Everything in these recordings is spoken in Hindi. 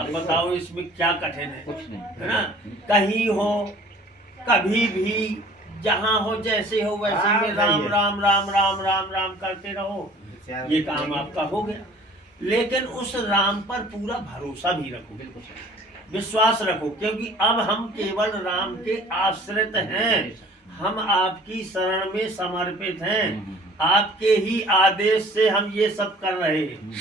अब बताओ इसमें क्या कठिन है, कुछ नहीं है ना। कहीं हो, कभी भी, जहाँ हो, जैसे हो वैसे में राम राम राम राम राम राम करते रहो, ये काम आपका हो गया। लेकिन उस राम पर पूरा भरोसा भी रखो, बिल्कुल विश्वास रखो, क्योंकि अब हम केवल राम के आश्रित हैं, हम आपकी शरण में समर्पित हैं, आपके ही आदेश से हम ये सब कर रहे हैं।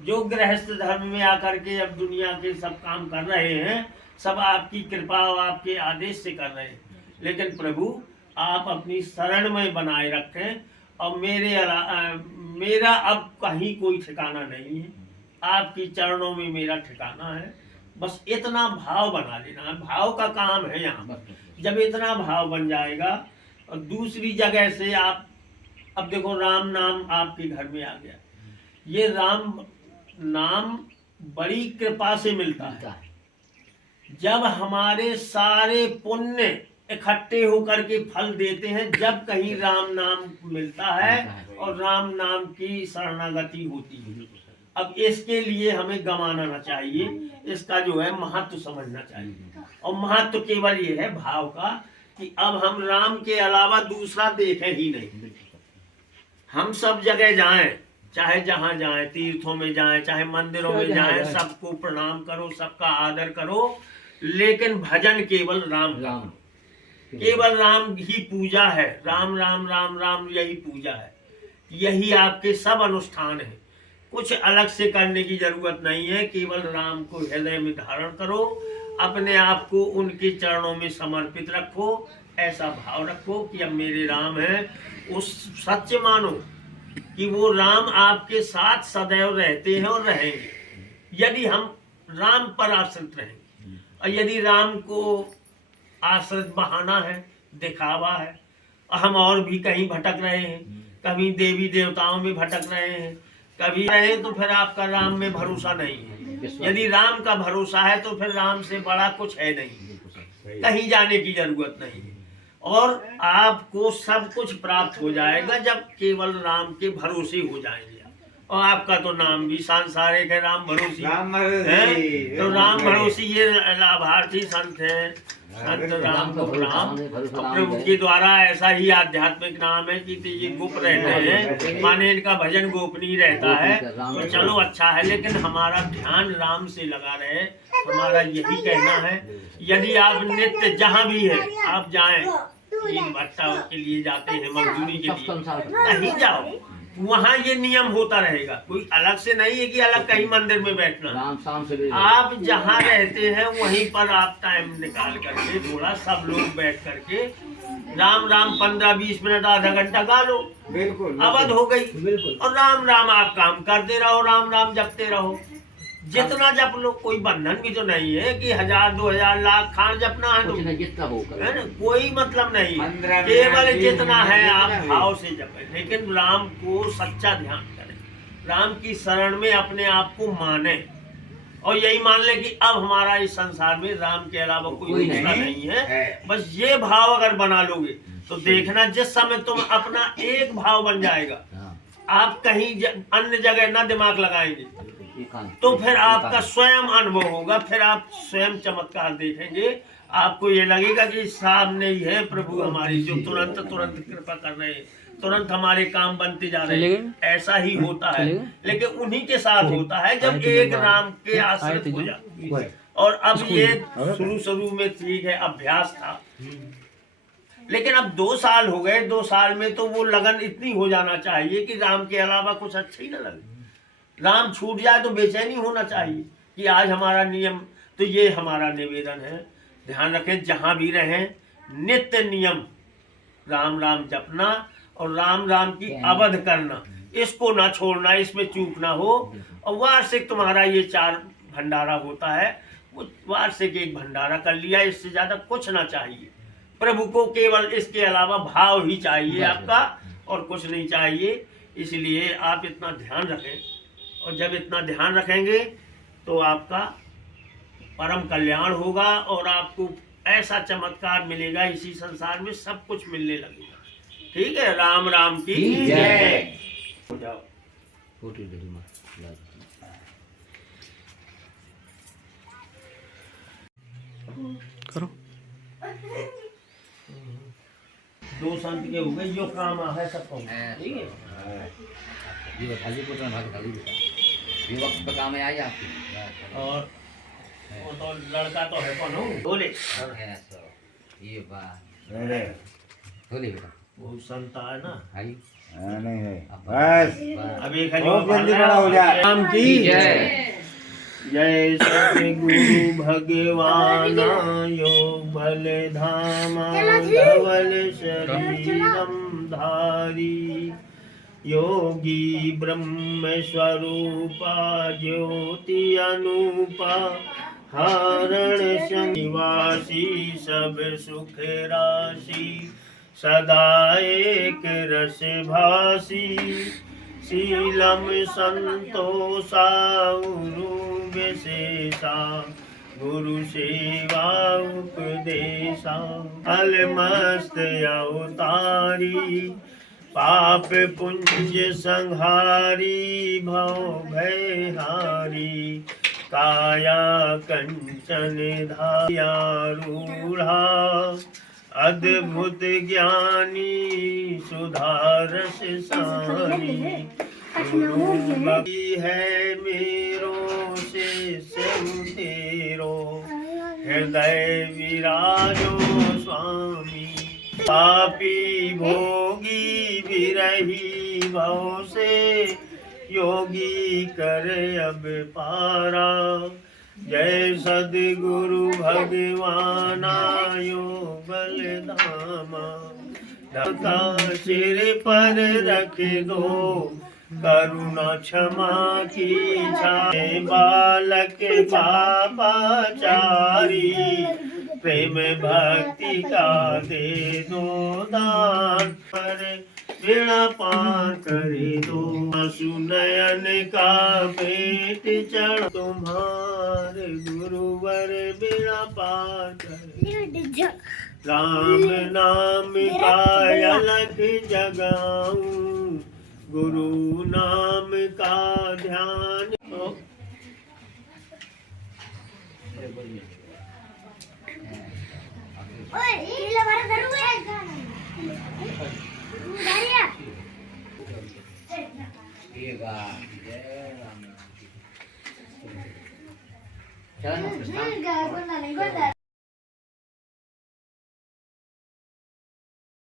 जो गृहस्थ धर्म में आकर के अब दुनिया के सब काम कर रहे हैं, सब आपकी कृपा और आपके आदेश से कर रहे हैं। लेकिन प्रभु आप अपनी शरण में बनाए रखें, और मेरा अब कहीं कोई ठिकाना नहीं है, आपकी चरणों में मेरा ठिकाना है। बस इतना भाव बना लेना है, भाव का काम है यहाँ। जब इतना भाव बन जाएगा, और दूसरी जगह से आप, अब देखो राम नाम आपके घर में आ गया, ये राम नाम बड़ी कृपा से मिलता है। जब हमारे सारे पुण्य इकट्ठे होकर के फल देते हैं, जब कहीं राम नाम मिलता है और राम नाम की शरणागति होती है। अब इसके लिए हमें गंवाना ना चाहिए, इसका जो है महत्व समझना चाहिए। और महत्व केवल ये है भाव का, कि अब हम राम के अलावा दूसरा देखें ही नहीं। हम सब जगह जाएं, चाहे जहां जाएं, तीर्थों में जाएं, चाहे मंदिरों में जाएं, सबको प्रणाम करो, सबका आदर करो, लेकिन भजन केवल राम का। केवल राम ही पूजा है, राम राम राम राम यही पूजा है, यही आपके सब अनुष्ठान है। कुछ अलग से करने की जरूरत नहीं है, केवल राम को हृदय में धारण करो, अपने आप को उनके चरणों में समर्पित रखो, ऐसा भाव रखो कि अब मेरे राम हैं। उस सत्य मानो कि वो राम आपके साथ सदैव रहते हैं और रहेंगे, यदि हम राम पर आश्रित रहेंगे। और यदि राम को आश्रित बहाना है, दिखावा है, हम और भी कहीं भटक रहे हैं, कभी देवी देवताओं में भटक रहे हैं, कभी रहे, तो फिर आपका राम में भरोसा नहीं है। यदि राम का भरोसा है तो फिर राम से बड़ा कुछ है नहीं, कहीं जाने की जरूरत नहीं है। और आपको सब कुछ प्राप्त हो जाएगा जब केवल राम के भरोसे हो जाएंगे। और आपका तो नाम भी सांसारिक है, राम भरोसी है। तो राम भरोसी ये लाभार्थी संत है, संत राम को राम। प्रभु के द्वारा ऐसा ही आध्यात्मिक नाम है कि ये गोप रहते हैं, माने इनका भजन गोपनीय रहता है। तो चलो अच्छा है, लेकिन हमारा ध्यान राम से लगा रहे, हमारा यही कहना है। यदि आप नित्य जहाँ भी है आप जाएं, ईंट भट्टा के लिए जाते हैं, मजदूरी के लिए, कहीं जाओ, वहाँ ये नियम होता रहेगा। कोई अलग से नहीं है कि अलग कहीं मंदिर में बैठना। आप जहाँ रहते हैं वहीं पर आप टाइम निकाल करके थोड़ा सब लोग बैठ करके राम राम 15-20 मिनट आधा घंटा गा लो, बिल्कुल अवध हो गई। बिल्कुल। और राम राम आप काम करते रहो, राम राम जपते रहो, जितना जप लो। कोई बंधन भी तो नहीं है कि 1000, 2000, लाख खान जपना है, है ना, कोई मतलब नहीं। केवल जितना है आप भाव से जपें, लेकिन राम को सच्चा ध्यान करें, राम की शरण में अपने आप को माने, और यही मान ले कि अब हमारा इस संसार में राम के अलावा कोई दूसरा नहीं है। बस ये भाव अगर बना लोगे तो देखना, जिस समय तुम अपना एक भाव बन जाएगा, आप कहीं अन्य जगह ना दिमाग लगाएंगे, तो फिर आपका स्वयं अनुभव होगा, फिर आप स्वयं चमत्कार देखेंगे। आपको ये लगेगा कि सामने ही है प्रभु हमारी, जो तुरंत तुरंत कृपा कर रहे हैं, तुरंत हमारे काम बनते जा रहे हैं। ऐसा ही होता है, लेकिन उन्हीं के साथ होता है जब एक राम के आश्रित हो जाए। और अब ये शुरू में ठीक है, अभ्यास था, लेकिन अब 2 साल हो गए। 2 साल में तो वो लगन इतनी हो जाना चाहिए कि राम के अलावा कुछ अच्छा ही ना लगे। राम छूट जाए तो बेचैनी होना चाहिए कि आज हमारा नियम। तो ये हमारा निवेदन है, ध्यान रखें, जहाँ भी रहें नित्य नियम राम राम जपना और राम राम की अवध करना, इसको ना छोड़ना, इसमें चूक ना हो। और वार्षिक तुम्हारा ये 4 भंडारा होता है, वो वार्षिक एक भंडारा कर लिया, इससे ज्यादा कुछ ना चाहिए। प्रभु को केवल इसके अलावा भाव ही चाहिए आपका, और कुछ नहीं चाहिए। इसलिए आप इतना ध्यान रखें, और जब इतना ध्यान रखेंगे तो आपका परम कल्याण होगा, और आपको ऐसा चमत्कार मिलेगा, इसी संसार में सब कुछ मिलने लगेगा। ठीक है, राम राम की जय। हो जाओ। करो। 2 संत के हो गए, जो काम है सबको, ठीक है। ये खाली पुत्र भाग खाली ये वक्त पे काम में आई आपकी। और वो तो लड़का तो है कौन हो, बोले ये बात नहीं बोले बेटा वो संत है ना। आई नहीं है बस अब एक है बहुत जल्दी बड़ा हो जाए। राम की जय। जय सतगुरु भगवान योग बल धामा धवल शरीरम धारी योगी ब्रह्म स्वरूपा ज्योति अनुपा हरण निवासी सब सुख राशि सदा एक रस भासी शीलम संतोषा उरु विशेषा गुरु सेवा उपदेशा अलमस्त अवतारी पाप पुंज संहारी भव भयहारी काया कंचन धाया रूढ़ा अद्भुत ज्ञानी सुधारस सानी गुरु भक्ति है मेरो शिष्य तेरो हृदय विराजो स्वामी पापी भोगी विरही भव से योगी करे अब पारा जय सद्गुरु भगवान आयो बलधामा ढका सिर पर रख दो करुणा क्षमा की छाए बालक पापाचारी प्रेम भक्ति का दे दो दान पर बेड़ा पार करे दो सुनयन का पेट चढ़ तुम्हारे गुरुवर बेड़ा पार करे राम नाम का अलख जगाऊं गुरु नाम का ध्यान ओए ये हमारा घर में है ये बात जय राम। चलो नहीं